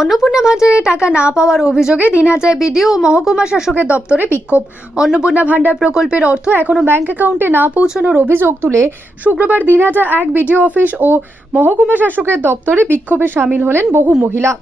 অন্নপূর্ণা ভান্ডারে টাকা না পাওয়ার অভিযোগে দিনহাটায় বিডিও ও মহকুমা শাসকের দপ্তরে বিক্ষোভ। অন্নপূর্ণা ভান্ডার প্রকল্পের অর্থ এখনো ব্যাংক অ্যাকাউন্টে না পৌঁছানোর অভিযোগ তুলে শুক্রবার দিনহাটা এক বিডিও অফিস ও মহকুমা শাসকের দপ্তরে বিক্ষোভে সামিল হলেন বহু মহিলা।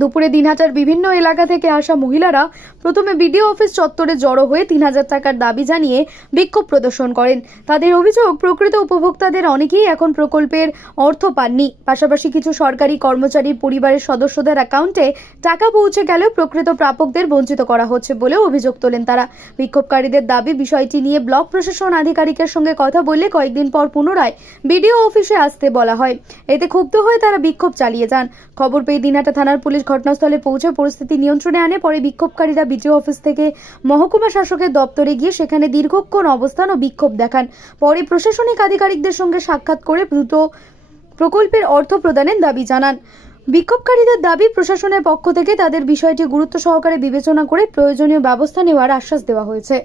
দুপুরে দিনহাটার বিভিন্ন এলাকা থেকে আসা মহিলারা প্রথমে বিডিও অফিস চত্বরে জড়ো হয়ে ৩,০০০ টাকার দাবি জানিয়ে বিক্ষোভ প্রদর্শন করেন। তাদের অভিযোগ, প্রকৃত উপভোক্তাদের অনেকেই এখন প্রকল্পের অর্থ পাননি। পাশাপাশি কিছু সরকারি কর্মচারীর পরিবারের সদস্যদের অ্যাকাউন্টে টাকা পৌঁছে গেলেও প্রকৃত প্রাপকদের বঞ্চিত করা হচ্ছে বলেও অভিযোগ তোলেন তারা। বিক্ষোভকারীদের দাবি, বিষয়টি নিয়ে ব্লক প্রশাসন আধিকারিকের সঙ্গে কথা বললে কয়েকদিন পর পুনরায় বিডিও অফিসে আসতে বলা হয়। এতে ক্ষুব্ধ হয়ে তারা বিক্ষোভ চালিয়ে যান। খবর পেয়ে দিনহাটা থানার পুলিশ ঘটনাস্থলে পৌঁছে পরিস্থিতি নিয়ন্ত্রণে আনে। পরে বিক্ষোভকারীরা বিডিও অফিস থেকে মহকুমা শাসকের দপ্তরে গিয়ে সেখানে দীর্ঘক্ষণ অবস্থান ও বিক্ষোভ দেখান। পরে প্রশাসনিক আধিকারিকদের সঙ্গে সাক্ষাৎ করে দ্রুত প্রকল্পের অর্থ প্রদানের দাবি জানান। বিক্ষোভকারীদের দাবি, প্রশাসনের পক্ষ থেকে তাদের বিষয়টি গুরুত্ব সহকারে বিবেচনা করে প্রয়োজনীয় ব্যবস্থা নেওয়ার আশ্বাস দেওয়া হয়েছে।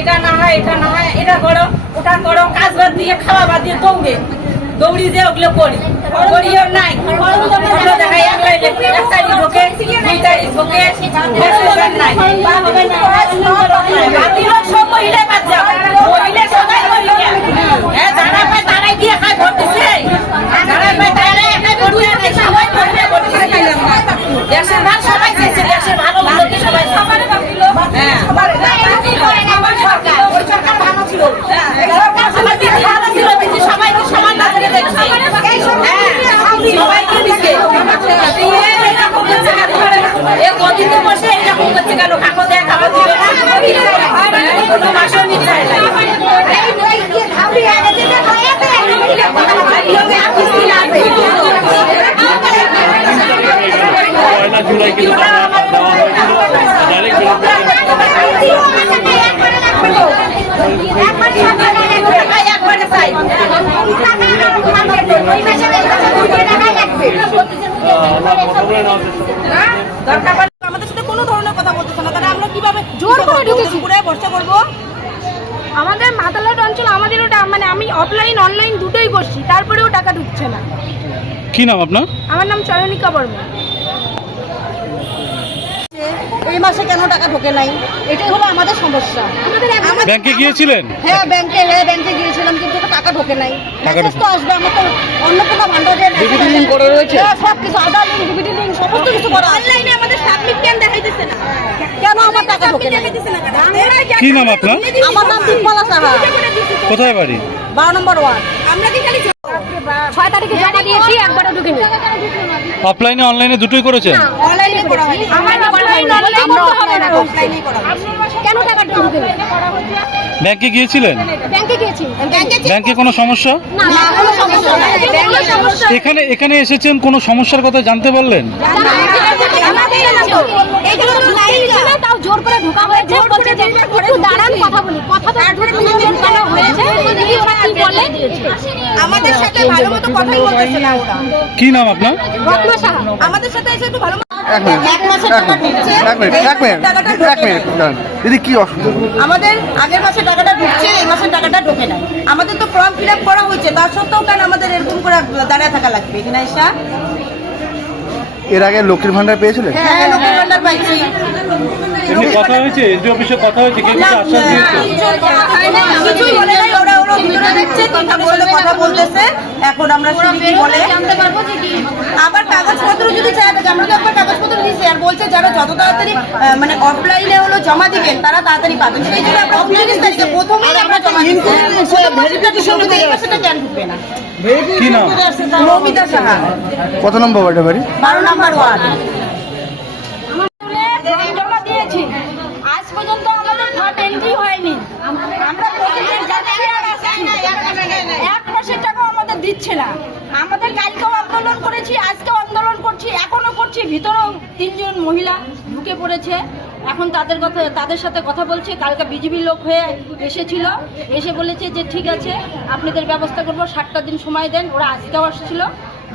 এটা না হয় এটা না হয় এটা করো ওটা করো, কাজ বাদ দিয়ে খাওয়া বাদ দিয়ে দৌড়ি যে ওগুলো করিও নাই। দেখায় এক তারিখ ঢোকে, 2 তারিখ ঢোকে, নাই সব মহিলা বাদ যাও, মহিলা সবাই যারা পায় তারাই দিয়ে খায় ভোট দিচ্ছে, যারা পায় তারাই একাই ভোট দিয়ে নেই, সবাই ভোট দিচ্ছে। দেশের ভাগ সবাই চেয়েছে, দেশের ভালো মন্দ সবাই সবাইকে সমান নজরে দেখছে, সবাইকে দিচ্ছে। কদিন বসে এরকম করছে কেন? কাকো দেয় কাকো দিবে কোনো মাসও নিচ্ছে আমাদের সাথে কোনো ধরনের কথা বলতেছে না। তাহলে আমরা কিভাবে জোর করে ঢুকেছি পুরো ভরসা করবো? আমাদের মাতালাট অঞ্চল, আমাদের ওটা মানে আমি অফলাইন অনলাইন দুটোই করছি, তারপরেও টাকা ঢুকছে না। কি নাম আপনার? আমার নাম চয়নিকা বর্মা। এই মাসে কেন টাকা ঢোকে নাই, এটাই হলো আমাদের সমস্যা। ব্যাংকে গিয়েছিলেন? হ্যাঁ ব্যাংকে গিয়েছিলাম, কিন্তু টাকা ঢোকে নাই। মেসেজ তো আসবে, আমার তো অন্নপূর্ণা ভান্ডারে ডিবিটি লিংক করা রয়েছে, সব কিছু আধার লিংক, ডিবিটি লিংক সমস্ত কিছু করা। অনলাইনে আমাদের সাবমিট কেন দেখাইতেছে না? কেন আমার টাকা ঢোকে নাই? কি নাম আপনার? আমার নাম দীপমালা সাহা। কোথায় বাড়ি? 12 নম্বর ওয়ার্ড। আমরা কি খালি 6 তারিখে জমা দিয়েছি, একবারও ঢুকেনি। অফলাইনে অনলাইনে দুটোই করেছেন? অনলাইনে করা হয়নি, আমার অফলাইন অনলাইন করতে হবে না, অফলাইনে করা হয়েছে। কেন টাকা ঢুকেনি? ব্যাংকে গিয়েছিলেন? ব্যাংকে গিয়েছি। ব্যাংকে কোনো সমস্যা? না কোনো সমস্যা নাই। কোনো সমস্যা এখানে এসেছেন, কোনো সমস্যার কথা জানতে পারলেন? এগুলো ঢুকাইছে, তাও জোর করে ঢোকা হয়েছে। বলছে যে একটু দাঁড়ান, কথা বলি। কথা তো ঢোকানো হয়েছে, দিদি ওরা কি বলে আমাদের সাথে ভালো মতো কথাই বলতেছে না ওরা। কি নাম আপনার? রত্না সাহা। আমাদের সাথে এসে একটু ভালো দিদি কি অসুবিধা? আমাদের আগের মাসে টাকাটা ঢুকছে, এই মাসে টাকাটা ঢোকে নাই। আমাদের তো ফর্ম ফিল আপ করা হয়েছে, তার সত্ত্বেও কেন আমাদের এরকম করে দাঁড়ায় থাকা লাগবে? কিনা ঈশা? এর আগে লক্ষ্মীর ভান্ডার পেয়েছিলেন? হ্যাঁ লক্ষ্মীর ভান্ডার পাইছি। এমনি কথা হয়েছে? এসডি অফিসে কথা হয়েছে? কে কিছু আশ্বাস দিয়েছে? কিছুই বলে নাই, ওরা ভিতরে দেখছে, কথা বলতেছে। এখন আমরা কি বলে জানতে পারবো যে কি আবার কাগজপত্র যদি চাইবে, আমরা তো একবার কাগজপত্র দিয়েছি, আর বলছে যারা যত তাড়াতাড়ি মানে অফলাইনে হলো জমা দিবেন তারা তাড়াতাড়ি পাবেন। সেই জন্য আমরা 29 তারিখে প্রথমেই আমরা জমা দিচ্ছি। এই মাসেটা কেন ঢুকবে না? কি নাম? মৌমিতা সাহা। কত নম্বর ওয়ার্ডে বাড়ি? 12 নম্বর ওয়ার্ড। জমা দিয়েছি, আজ পর্যন্ত আমাদের ভোট এন্ট্রি হয়নি। আমরা প্রতিদিন যাচ্ছি আর আসছি, 1 মাসের টাকা আমাদের দিচ্ছে না। আমাদের কালকেও আন্দোলন করেছি, আজকেও আন্দোলন করছি, এখনো করছি। ভিতরেও 3 জন মহিলা ঢুকে পড়েছে। এখন তাদের সাথে কথা বলছি। কালকে বিজেপির লোক হয়ে এসেছিল, এসে বলেছে যে ঠিক আছে আপনাদের ব্যবস্থা করবো, 7টা দিন সময় দেন। ওরা আজকেও আসছিল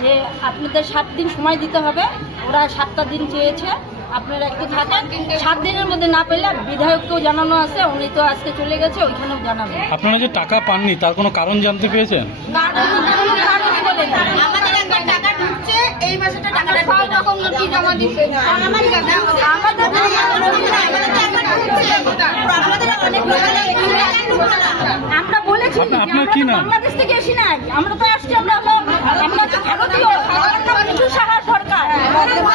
যে আপনাদের 7 দিন সময় দিতে হবে। ওরা 7টা দিন চেয়েছে, আপনারা একটু থাকেন। 7 দিনের মধ্যে না পেলে বিধায়ককেও জানানো আছে, উনি তো আজকে চলে গেছে, ওইখানেও জানাবেন। আপনারা যে টাকা পাননি তার কোনো কারণ জানতে পেরেছেন? কারণ বলে না। আমরা বলেছি আপনার কি নাম? বাংলাদেশ থেকে এসি নাই, আমরা তো আসছি, আমরা তো ভারতীয়। আমার নাম মিঠু সাহা সরকার,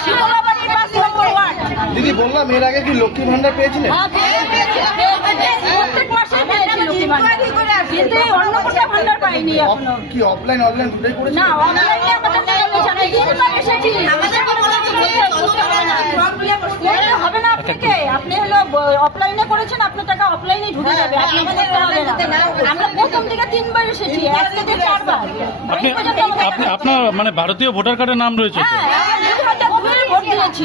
শিমলাবাড়ি 5 নম্বর ওয়ার্ড। দিদি বললাম এর আগে কি লক্ষ্মী ভান্ডার পেয়েছিলেন? প্রত্যেক মাসে পেয়েছি লক্ষ্মী ভান্ডার, কিন্তু এই অন্নপূর্ণা ভান্ডার পাইনি এখনো। কি অফলাইন অনলাইন দুটোই করেছেন? না, অনলাইনে আমাদের জানাই দিনবার এসেছি। হবে না আপনাকে, আপনি হলো অফলাইনে করেছেন, আপনার টাকা অফলাইনে ঢুকে যাবে, আপনাকে করতে হবে না। আমরা প্রথম থেকে 3 বার এসেছি, এক থেকে 4 বার। আপনি আপনি আপনার মানে ভারতীয় ভোটার কার্ডের নাম রয়েছে তো? হ্যাঁ, আমরা 2002 ভোট দিয়েছি।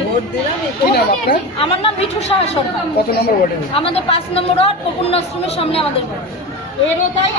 কি নাম আপনার? আমার নাম মিঠু সাহা সরকার। কত নম্বর ওয়ার্ডে? আমাদের 5 নম্বর ওয়ার্ড, প্রপূর্ণ আশ্রমের সামনে আমাদের বাড়ি। এর তাই